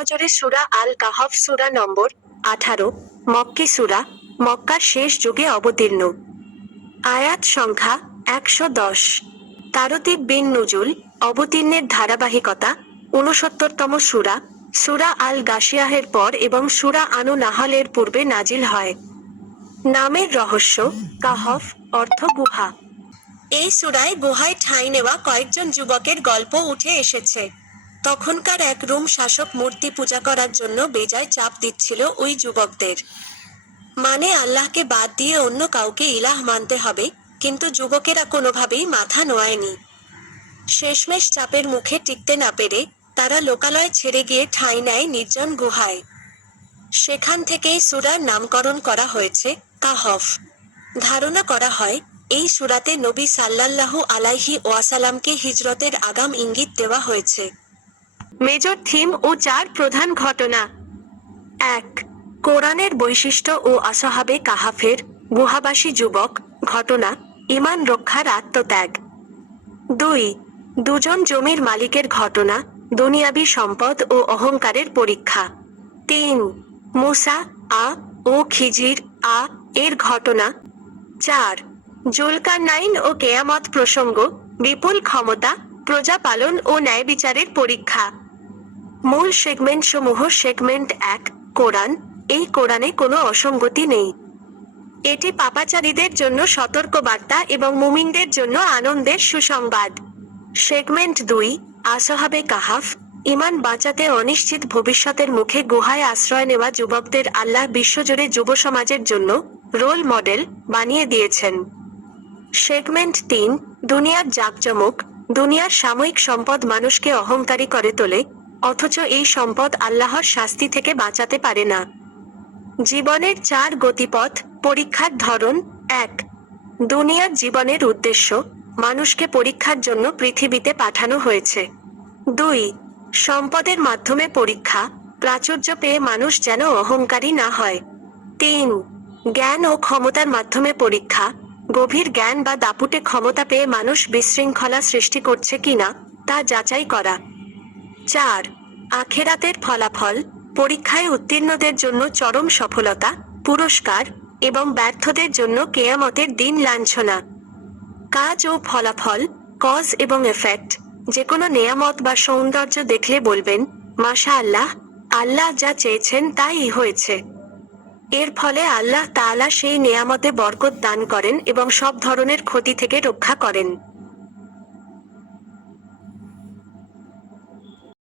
নজরে সূরা আল কাহফ সূরা নম্বর 18, মক্কি সূরা, মক্কার শেষ যুগে অবতীর্ণ। আয়াত সংখ্যা 110। তারতিব বিন নুজুল, অবতীর্ণের ধারাবাহিকতা, 69তম সূরা, সূরা আল গাশিয়াহের পর এবং সূরা আনু নাহলের পূর্বে নাজিল হয়। নামের রহস্য, কাহফ অর্থ গুহা। এই সূরায় গুহায় ঠাঁই নেওয়া কয়েকজন যুবকের গল্প উঠে এসেছে। তখনকার এক রোম শাসক মূর্তি পূজা করার জন্য বেজায় চাপ দিচ্ছিল ওই যুবকদের। মানে আল্লাহকে বাদ দিয়ে অন্য কাউকে ইলাহ মানতে হবে, কিন্তু যুবকেরা কোনোভাবেই মাথা নোয়ায়নি। শেষমেশ চাপের মুখে টিকতে না পেরে তারা লোকালয় ছেড়ে গিয়ে ঠাঁই নেয় নির্জন গুহায়। সেখান থেকেই সূরার নামকরণ করা হয়েছে কাহফ। ধারণা করা হয়, এই সূরাতে নবী সাল্লাল্লাহু আলাইহি ওয়াসাল্লামকে হিজরতের আগাম ইঙ্গিত দেওয়া হয়েছে। মেজর থিম ও 4 প্রধান ঘটনা। 1. কোরআনের বৈশিষ্ট্য ও আসহাবে কাহাফের, গুহাবাসী যুবক, ঘটনা, ঈমান রক্ষার আত্মত্যাগ। 2. দুজন জমির মালিকের ঘটনা, দুনিয়াবি সম্পদ ও অহংকারের পরীক্ষা। 3. মূসা ও খিজির এর ঘটনা। 4. জুলকারনাইন ও কেয়ামত প্রসঙ্গ, বিপুল ক্ষমতা, প্রজা পালন ও ন্যায় বিচারের পরীক্ষা। মূল সেগমেন্টসমূহ। সেগমেন্ট 1, কোরআন। এই কোরআনে কোনো অসঙ্গতি নেই। এটি পাপাচারীদের জন্য সতর্কবার্তা এবং মুমিনদের জন্য আনন্দের সুসংবাদ। সেগমেন্ট 2, আসহাবে কাহাফ। ঈমান বাঁচাতে অনিশ্চিত ভবিষ্যতের মুখে গুহায় আশ্রয় নেওয়া যুবকদের আল্লাহ বিশ্বজুড়ে যুবসমাজের জন্য রোল মডেল বানিয়ে দিয়েছেন। সেগমেন্ট 3, দুনিয়ার জাকজমক। দুনিয়ার সাময়িক সম্পদ মানুষকে অহংকারী করে তোলে, অথচ এই সম্পদ আল্লাহর শাস্তি থেকে বাঁচাতে পারে না। জীবনের 4 গতিপথ, পরীক্ষার ধরন। 1. দুনিয়ার জীবনের উদ্দেশ্য, মানুষকে পরীক্ষার জন্য পৃথিবীতে পাঠানো হয়েছে। 2. সম্পদের মাধ্যমে পরীক্ষা, প্রাচুর্য পেয়ে মানুষ যেন অহংকারী না হয়। 3. জ্ঞান ও ক্ষমতার মাধ্যমে পরীক্ষা, গভীর জ্ঞান বা দাপুটে ক্ষমতা পেয়ে মানুষ বিশৃঙ্খলা সৃষ্টি করছে কিনা তা যাচাই করা। 4. আখেরাতের ফলাফল, পরীক্ষায় উত্তীর্ণদের জন্য চরম সফলতা, পুরস্কার, এবং ব্যর্থদের জন্য কেয়ামতের দিন লাঞ্ছনা। কাজ ও ফলাফল, কজ এবং এফেক্ট। যেকোনো নেয়ামত বা সৌন্দর্য দেখলে বলবেন, মাশাআল্লাহ, আল্লাহ যা চেয়েছেন তাই হয়েছে। এর ফলে আল্লাহ তাআলা সেই নেয়ামতে বরকত দান করেন এবং সব ধরনের ক্ষতি থেকে রক্ষা করেন।